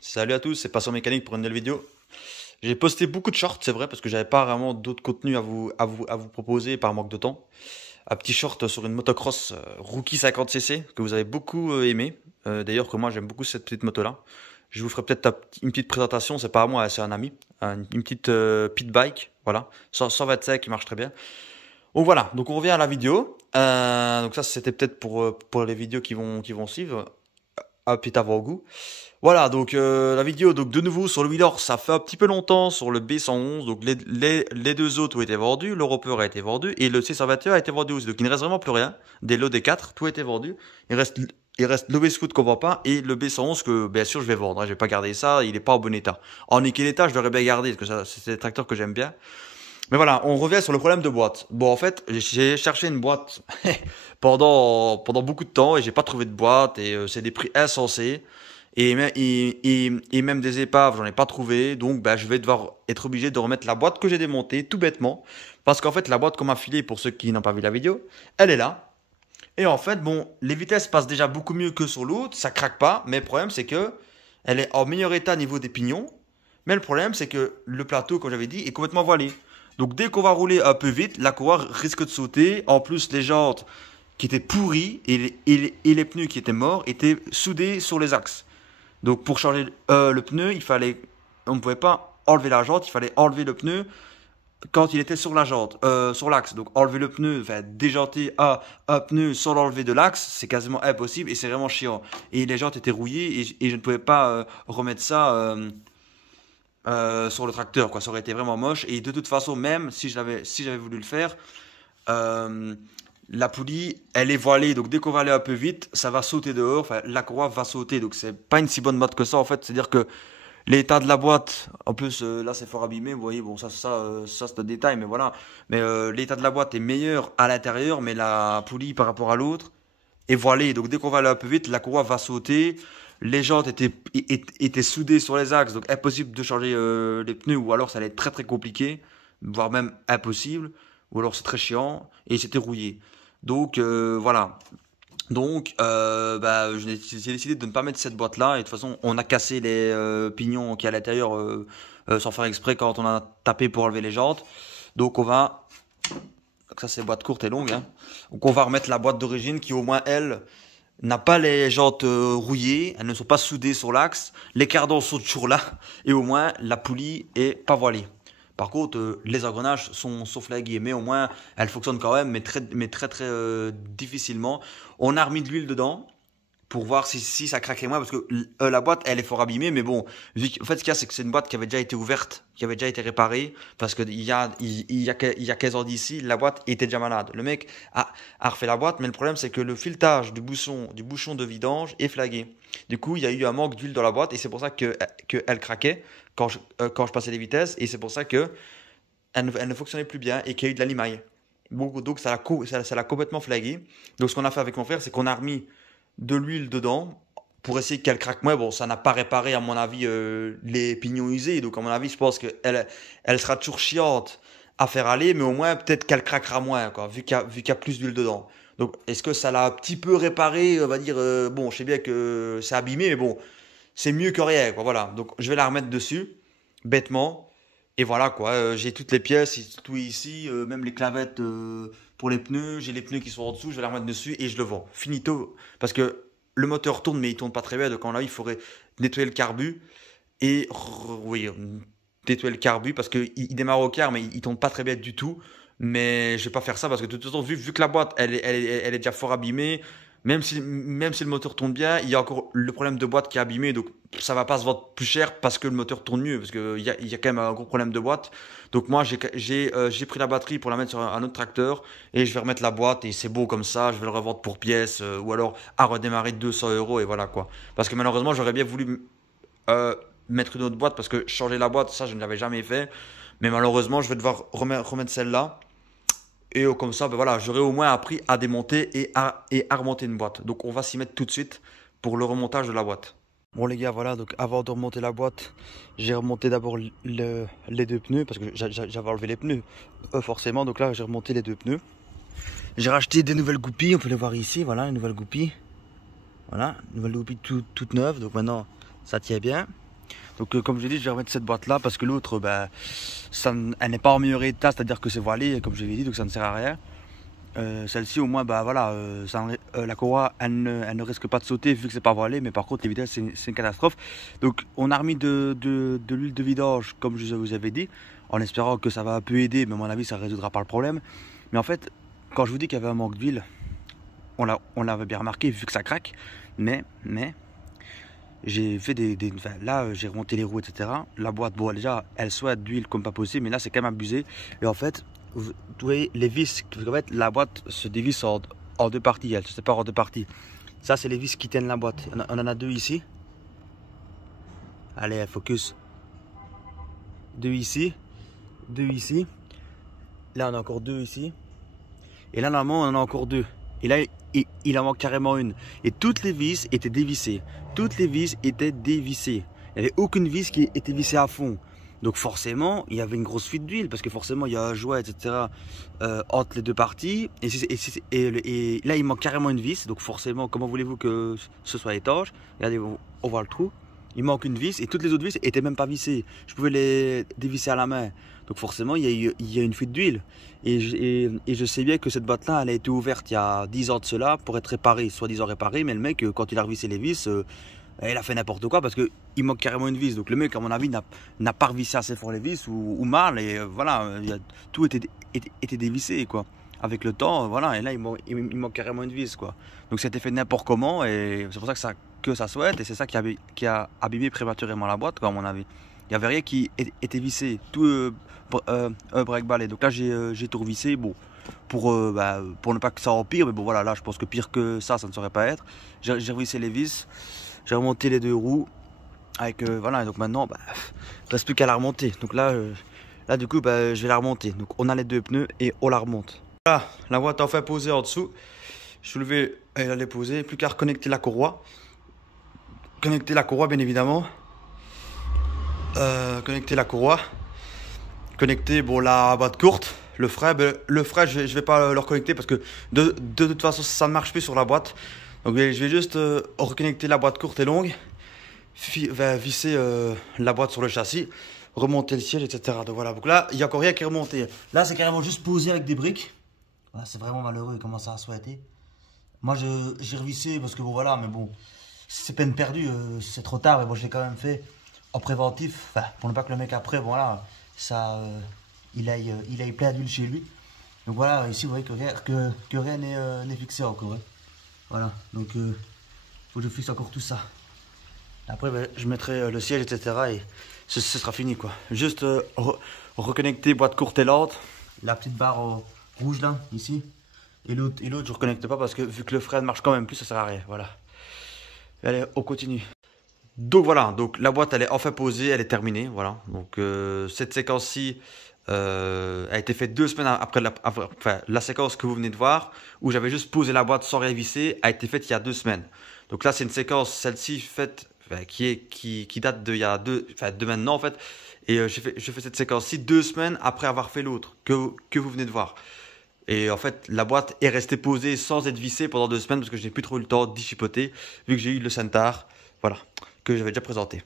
Salut à tous, c'est Passion Mécanique pour une nouvelle vidéo. J'ai posté beaucoup de shorts, c'est vrai, parce que j'avais pas vraiment d'autres contenus à vous proposer par manque de temps. Un petit short sur une motocross Rookie 50cc que vous avez beaucoup aimé. D'ailleurs que moi j'aime beaucoup cette petite moto là. Je vous ferai peut-être une petite présentation, c'est pas à moi, c'est un ami. Une petite pit bike, voilà, 125 qui marche très bien. Donc voilà, donc on revient à la vidéo. Donc ça c'était peut-être pour les vidéos qui vont suivre. Un petit avant-goût. Voilà, donc la vidéo, donc de nouveau sur le Wheeler, ça fait un petit peu longtemps sur le B111, donc les deux autres ont été vendus, le Roper a été vendu et le C121 a été vendu aussi, donc il ne reste vraiment plus rien, des lots des 4, tout a été vendu, il reste le V-Scoot qu'on vend pas et le B111 que bien sûr je vais vendre, hein, je vais pas garder ça, il est pas en bon état. En nickel état, je l'aurais bien gardé parce que ça, c'est des tracteurs que j'aime bien. Mais voilà, on revient sur le problème de boîte. Bon, en fait, j'ai cherché une boîte pendant beaucoup de temps et j'ai pas trouvé de boîte et c'est des prix insensés. Et même des épaves, j'en ai pas trouvé. Donc, ben, je vais devoir être obligé de remettre la boîte que j'ai démontée, tout bêtement. Parce qu'en fait, la boîte qu'on m'a filée, pour ceux qui n'ont pas vu la vidéo, elle est là. Et en fait, bon, les vitesses passent déjà beaucoup mieux que sur l'autre, ça craque pas. Mais le problème, c'est que elle est en meilleur état au niveau des pignons. Mais le problème, c'est que le plateau, comme j'avais dit, est complètement voilé. Donc, dès qu'on va rouler un peu vite, la courroie risque de sauter. En plus, les jantes qui étaient pourries et les pneus qui étaient morts étaient soudés sur les axes. Donc pour changer le pneu, on ne pouvait pas enlever la jante, il fallait enlever le pneu quand il était sur la jante, sur l'axe. Donc enlever le pneu, enfin déjanter un pneu sans l'enlever de l'axe, c'est quasiment impossible et c'est vraiment chiant. Et les jantes étaient rouillées et je ne pouvais pas remettre ça sur le tracteur, quoi. Ça aurait été vraiment moche. Et de toute façon, même si j'avais voulu le faire, euh, la poulie, elle est voilée, donc dès qu'on va aller un peu vite, ça va sauter dehors, enfin la courroie va sauter, donc c'est pas une si bonne boîte que ça en fait, c'est-à-dire que l'état de la boîte, en plus là c'est fort abîmé, vous voyez, bon ça c'est un détail, mais voilà, mais l'état de la boîte est meilleur à l'intérieur, mais la poulie par rapport à l'autre est voilée, donc dès qu'on va aller un peu vite, la courroie va sauter, les jantes étaient soudées sur les axes, donc impossible de changer les pneus, ou alors ça allait être très très compliqué, voire même impossible, ou alors c'est très chiant, et c'était rouillé. Donc voilà. Donc bah, j'ai décidé de ne pas mettre cette boîte là. Et de toute façon, on a cassé les pignons qui est à l'intérieur sans faire exprès quand on a tapé pour enlever les jantes. Donc on va. Donc ça c'est boîte courte et longue. Hein. Donc on va remettre la boîte d'origine qui au moins elle n'a pas les jantes rouillées. Elles ne sont pas soudées sur l'axe. Les cardans sont toujours là. Et au moins la poulie est pas voilée. Par contre, les engrenages sont flagués, mais au moins elles fonctionnent quand même, mais très très difficilement. On a remis de l'huile dedans pour voir si ça craquait moins, parce que la boîte elle est fort abîmée, mais bon, en fait ce qu'il y a c'est que c'est une boîte qui avait déjà été ouverte, qui avait déjà été réparée, parce que il y a 15 ans d'ici, la boîte était déjà malade. Le mec a refait la boîte, mais le problème c'est que le filetage du bouchon de vidange est flagué. Du coup, il y a eu un manque d'huile dans la boîte et c'est pour ça que elle craquait quand je passais les vitesses et c'est pour ça que elle ne fonctionnait plus bien et qu'il y a eu de la limaille. Donc ça l'a complètement flagué. Donc ce qu'on a fait avec mon frère, c'est qu'on a remis de l'huile dedans pour essayer qu'elle craque moins. Bon, ça n'a pas réparé à mon avis les pignons usés. Donc à mon avis, je pense qu'elle sera toujours chiante à faire aller, mais au moins peut-être qu'elle craquera moins, quoi, vu qu'il y a plus d'huile dedans. Donc est-ce que ça l'a un petit peu réparé, on va dire, bon, je sais bien que c'est abîmé, mais bon, c'est mieux que rien, quoi, voilà. Donc je vais la remettre dessus, bêtement. Et voilà quoi, j'ai toutes les pièces, tout est ici, même les clavettes pour les pneus, j'ai les pneus qui sont en dessous, je vais les remettre dessus et je le vends. Finito, parce que le moteur tourne mais il tourne pas très bien, donc là il faudrait nettoyer le carbu et oui, nettoyer le carbu parce qu'il démarre au quart mais il tourne pas très bien du tout. Mais je vais pas faire ça parce que de toute façon, vu que la boîte elle est déjà fort abîmée, même si le moteur tourne bien, il y a encore le problème de boîte qui est abîmé, donc ça va pas se vendre plus cher parce que le moteur tourne mieux, parce qu'il y a quand même un gros problème de boîte. Donc moi j'ai pris la batterie pour la mettre sur un autre tracteur et je vais remettre la boîte et c'est beau comme ça, je vais le revendre pour pièces ou alors à redémarrer 200 € et voilà quoi. Parce que malheureusement j'aurais bien voulu mettre une autre boîte parce que changer la boîte, ça je ne l'avais jamais fait, mais malheureusement je vais devoir remettre celle-là. Et comme ça, ben voilà, j'aurais au moins appris à démonter et à remonter une boîte. Donc on va s'y mettre tout de suite pour le remontage de la boîte. Bon les gars, voilà, donc avant de remonter la boîte, j'ai remonté d'abord les deux pneus parce que j'avais enlevé les pneus forcément. Donc là, j'ai remonté les deux pneus. J'ai racheté des nouvelles goupilles, on peut les voir ici, voilà, les nouvelles goupilles. Voilà, nouvelle goupille toute neuve. Donc maintenant, ça tient bien. Donc comme je l'ai dit, je vais remettre cette boîte là parce que l'autre, bah, elle n'est pas en meilleur état, c'est-à-dire que c'est voilé, comme je l'ai dit, donc ça ne sert à rien. Celle-ci au moins, bah voilà, la courroie elle ne risque pas de sauter vu que c'est pas voilé, mais par contre les vitesses c'est une catastrophe. Donc on a remis de l'huile de vidange comme je vous avais dit, en espérant que ça va un peu aider, mais à mon avis ça ne résoudra pas le problème. Mais en fait, quand je vous dis qu'il y avait un manque d'huile, on l'avait bien remarqué vu que ça craque, mais j'ai fait enfin, là j'ai remonté les roues, etc. La boîte, bon déjà elle soit d'huile comme pas possible, mais là c'est quand même abusé. Et en fait, vous voyez les vis, en fait, la boîte se dévisse en deux parties, elle se sépare en deux parties. Ça c'est les vis qui tiennent la boîte. On en a deux ici. Allez, focus. Deux ici, deux ici. Là on a encore deux ici. Et là normalement on en a encore deux. Et là il en manque carrément une. Et toutes les vis étaient dévissées. Toutes les vis étaient dévissées. Il n'y avait aucune vis qui était vissée à fond. Donc forcément, il y avait une grosse fuite d'huile parce que forcément, il y a un joint, etc. Entre les deux parties. Et là, il manque carrément une vis. Donc forcément, comment voulez-vous que ce soit étanche? Regardez, on voit le trou. Il manque une vis et toutes les autres vis n'étaient même pas vissées. Je pouvais les dévisser à la main. Donc forcément, il y a une fuite d'huile. Et je sais bien que cette boîte-là, elle a été ouverte il y a 10 ans de cela pour être réparée, soi-disant réparée. Mais le mec, quand il a revissé les vis, il a fait n'importe quoi parce qu'il manque carrément une vis. Donc le mec, à mon avis, n'a pas revissé assez fort les vis ou mal. Et voilà, tout était dévissé, quoi. Avec le temps, voilà. Et là, il manque carrément une vis, quoi. Donc c'était fait n'importe comment. Et c'est pour ça que ça souhaite. Et c'est ça qui a abîmé prématurément la boîte, quoi, à mon avis. Il n'y avait rien qui était vissé. Tout break balai. Donc là, j'ai tout revissé. Bon. Pour ne pas que ça empire. Mais bon, voilà, là, je pense que pire que ça ne saurait pas être. J'ai revissé les vis. J'ai remonté les deux roues avec voilà, et donc maintenant il ne reste plus qu'à la remonter. Donc là du coup je vais la remonter. Donc on a les deux pneus et on la remonte. Voilà, la boîte enfin posée en dessous. Je suis levé et elle est posée. Plus qu'à reconnecter la courroie. Connecter la courroie bien évidemment. Connecter la courroie. Connecter bon, la boîte courte. Le frein, je vais pas le reconnecter parce que de toute façon ça ne marche plus sur la boîte. Donc je vais juste reconnecter la boîte courte et longue, visser la boîte sur le châssis, remonter le siège, etc. Donc voilà, donc là il n'y a encore rien qui est remonté. Là c'est carrément juste posé avec des briques. Voilà, c'est vraiment malheureux comment ça a souhaité. Moi j'ai revissé parce que bon voilà, mais bon, c'est peine perdue, c'est trop tard, mais bon je l'ai quand même fait en préventif, enfin, pour ne pas que le mec après, bon voilà, ça, il aille plein d'huile chez lui. Donc voilà, ici vous voyez que rien n'est fixé encore. Hein. Voilà, donc faut que je fixe encore tout ça. Après, je mettrai le siège, etc. Et ce sera fini, quoi. Juste reconnecter boîte courte et lente. La petite barre rouge là, ici. Et l'autre, je reconnecte pas parce que vu que le frein ne marche quand même plus, ça sert à rien. Voilà. Allez, on continue. Donc voilà, donc la boîte elle est enfin posée, elle est terminée. Voilà. Donc cette séquence-ci. A été faite 2 semaines après la séquence que vous venez de voir, où j'avais juste posé la boîte sans rien visser, a été faite il y a 2 semaines. Donc là c'est une séquence, celle-ci faite, qui date de il y a de maintenant en fait. Et je fais cette séquence-ci 2 semaines après avoir fait l'autre que vous venez de voir. Et en fait la boîte est restée posée sans être vissée pendant 2 semaines parce que je n'ai plus trop eu le temps d'y chipoter vu que j'ai eu le Centaur, voilà, que j'avais déjà présenté.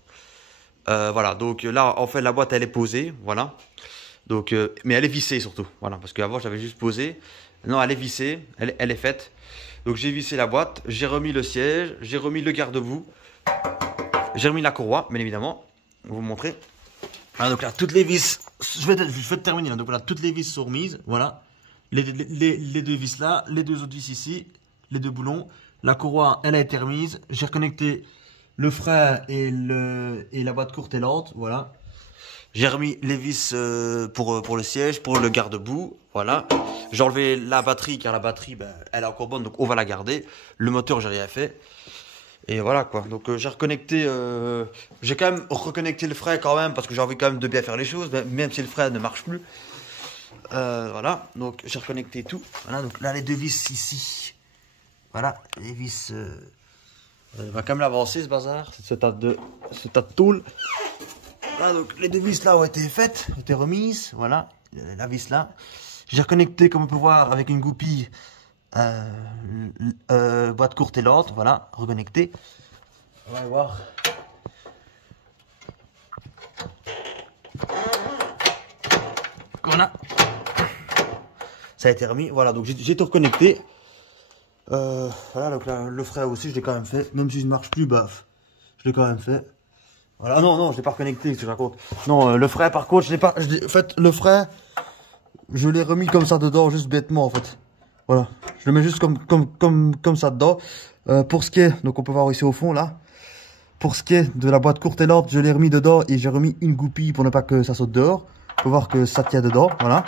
Voilà, donc là en fait la boîte elle est posée, voilà. Donc, mais elle est vissée surtout, voilà, parce qu'avant j'avais juste posé. Non, elle est vissée, elle est faite. Donc j'ai vissé la boîte, j'ai remis le siège, j'ai remis le garde-boue, j'ai remis la courroie, bien évidemment. Je vais vous montrer. Voilà, donc là, toutes les vis, je vais terminer. Là. Donc voilà, toutes les vis sont remises, voilà. Les deux vis là, les deux autres vis ici, les deux boulons. La courroie, elle a été remise. J'ai reconnecté le frein et la boîte courte et lente, voilà. J'ai remis les vis pour le siège, pour le garde-boue, voilà. J'ai enlevé la batterie, car la batterie, elle est encore bonne, donc on va la garder. Le moteur, j'ai rien fait. Et voilà, quoi. Donc j'ai reconnecté, j'ai quand même reconnecté le frein quand même, parce que j'ai envie quand même de bien faire les choses, même si le frein ne marche plus. Voilà, donc j'ai reconnecté tout. Voilà, donc là, les deux vis ici. Voilà, les vis... on va quand même l'avancer, ce bazar, ce tas de tôle. Là, donc les deux vis là ont été faites, ont été remises, voilà, la vis là. J'ai reconnecté, comme on peut voir, avec une goupille, boîte courte et lente, voilà, reconnecté. On va voir voilà. Ça a été remis, voilà, donc j'ai tout reconnecté. Voilà, donc là, le frein aussi, je l'ai quand même fait. Même si je ne marche plus, bah, je l'ai quand même fait. Voilà, non, je l'ai pas reconnecté, je raconte. Non, le frein, par contre, je l'ai pas. En fait, le frein, je l'ai remis comme ça dedans, juste bêtement, en fait. Voilà, je le mets juste comme ça dedans. Pour ce qui est, donc on peut voir ici au fond, là. Pour ce qui est de la boîte courte et lente, je l'ai remis dedans et j'ai remis une goupille pour ne pas que ça saute dehors. On peut voir que ça tient dedans, voilà.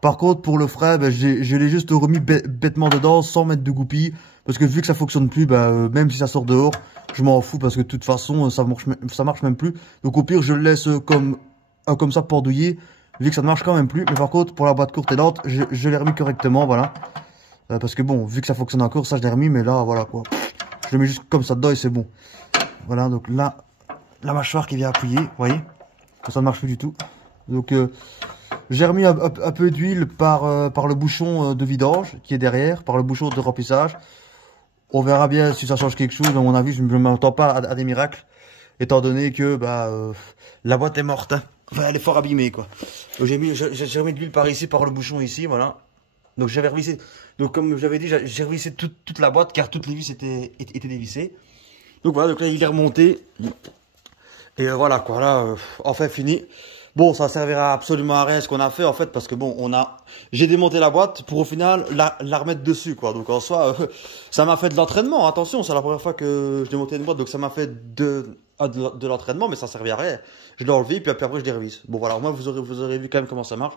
Par contre, pour le frein, ben, je l'ai juste remis bêtement dedans, sans mettre de goupille. Parce que vu que ça fonctionne plus, ben, même si ça sort dehors, je m'en fous parce que de toute façon, ça marche même plus. Donc au pire, je le laisse comme ça pendouiller, vu que ça ne marche quand même plus. Mais par contre, pour la boîte courte et lente, je l'ai remis correctement, voilà. Parce que bon, vu que ça fonctionne encore, ça je l'ai remis, mais là, voilà quoi. Je le mets juste comme ça dedans et c'est bon. Voilà, donc là, la mâchoire qui vient appuyer, vous voyez. Ça ne marche plus du tout. Donc, j'ai remis un peu d'huile par le bouchon de vidange qui est derrière, par le bouchon de remplissage. On verra bien si ça change quelque chose. À mon avis, je ne m'attends pas à des miracles, étant donné que bah, la boîte est morte. Hein. Enfin, elle est fort abîmée, quoi. Donc, j'ai remis de l'huile par ici, par le bouchon ici, voilà. Donc, j'avais revissé. Donc, comme j'avais dit, j'ai revissé toute la boîte car toutes les vis étaient dévissées. Donc, voilà, donc là, il est remonté. Et voilà, quoi, là, enfin, fini. Bon, ça servira absolument à rien ce qu'on a fait en fait parce que bon, j'ai démonté la boîte pour au final la remettre dessus quoi. Donc en soi, ça m'a fait de l'entraînement. Attention, c'est la première fois que je démontais une boîte, donc ça m'a fait de l'entraînement, mais ça servait à rien. Je l'ai enlevé puis après je l'ai remise. Bon voilà, au moins vous aurez vu quand même comment ça marche.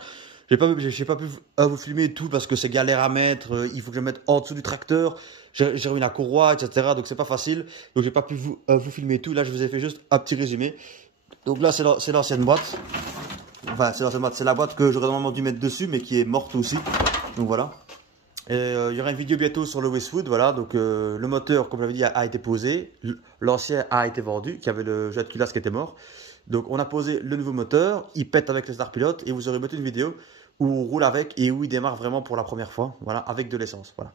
J'ai pas pu vous filmer tout parce que c'est galère à mettre. Il faut que je le mette en dessous du tracteur. J'ai remis la courroie, etc. Donc c'est pas facile. Donc j'ai pas pu vous filmer tout. Là, je vous ai fait juste un petit résumé. Donc là, c'est l'ancienne boîte. Enfin, c'est la boîte que j'aurais normalement dû mettre dessus, mais qui est morte aussi. Donc voilà. Et il y aura une vidéo bientôt sur le Westwood. Voilà. Donc le moteur, comme j'avais dit, a été posé. L'ancien a été vendu, qui avait le jet de culasse qui était mort. Donc on a posé le nouveau moteur. Il pète avec le Star Pilot et vous aurez bientôt une vidéo où on roule avec et où il démarre vraiment pour la première fois. Voilà, avec de l'essence. Voilà.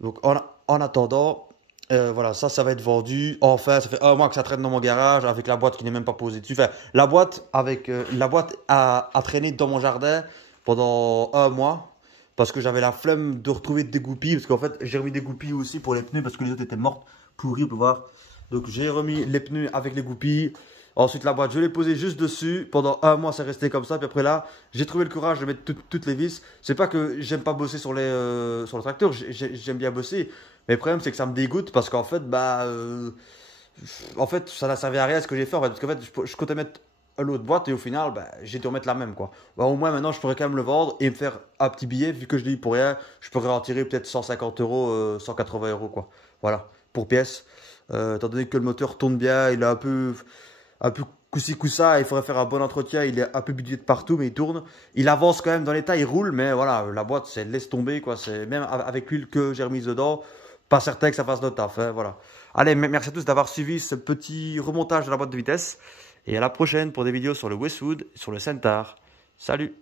Donc en attendant. Voilà, ça va être vendu. Enfin, ça fait un mois que ça traîne dans mon garage avec la boîte qui n'est même pas posée dessus. Enfin, la boîte a traîné dans mon jardin pendant un mois parce que j'avais la flemme de retrouver des goupilles. Parce qu'en fait, j'ai remis des goupilles aussi pour les pneus parce que les autres étaient mortes, pourries, on peut voir. Donc, j'ai remis les pneus avec les goupilles. Ensuite, la boîte, je l'ai posée juste dessus. Pendant un mois, c'est resté comme ça. Puis après là, j'ai trouvé le courage de mettre toutes les vis. C'est pas que j'aime pas bosser sur le tracteur. J'aime bien bosser. Mais le problème, c'est que ça me dégoûte parce qu'en fait, ça n'a servi à rien ce que j'ai fait. En fait, parce qu'en fait, je comptais mettre l'autre boîte et au final, j'ai dû remettre la même, quoi. Bah, au moins, maintenant, je pourrais quand même le vendre et me faire un petit billet. Vu que je l'ai eu pour rien, je pourrais en tirer peut-être 150 euros, 180 euros, quoi. Voilà, pour pièce. Étant donné que le moteur tourne bien, il est un peu coussi coussa, il faudrait faire un bon entretien, il est un peu bidouillé de partout, mais il tourne. Il avance quand même dans l'état, il roule, mais voilà, la boîte, c'est laisse tomber, quoi. C'est même avec l'huile que j'ai remise dedans. Pas certain que ça fasse notre taf, hein, voilà. Allez, merci à tous d'avoir suivi ce petit remontage de la boîte de vitesse. Et à la prochaine pour des vidéos sur le Westwood, sur le Centaur. Salut!